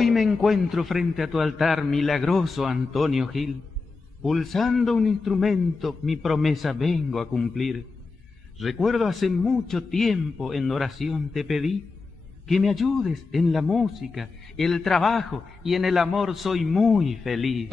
Hoy me encuentro frente a tu altar, milagroso Antonio Gil. Pulsando un instrumento, mi promesa vengo a cumplir. Recuerdo hace mucho tiempo en oración te pedí que me ayudes en la música, el trabajo y en el amor soy muy feliz.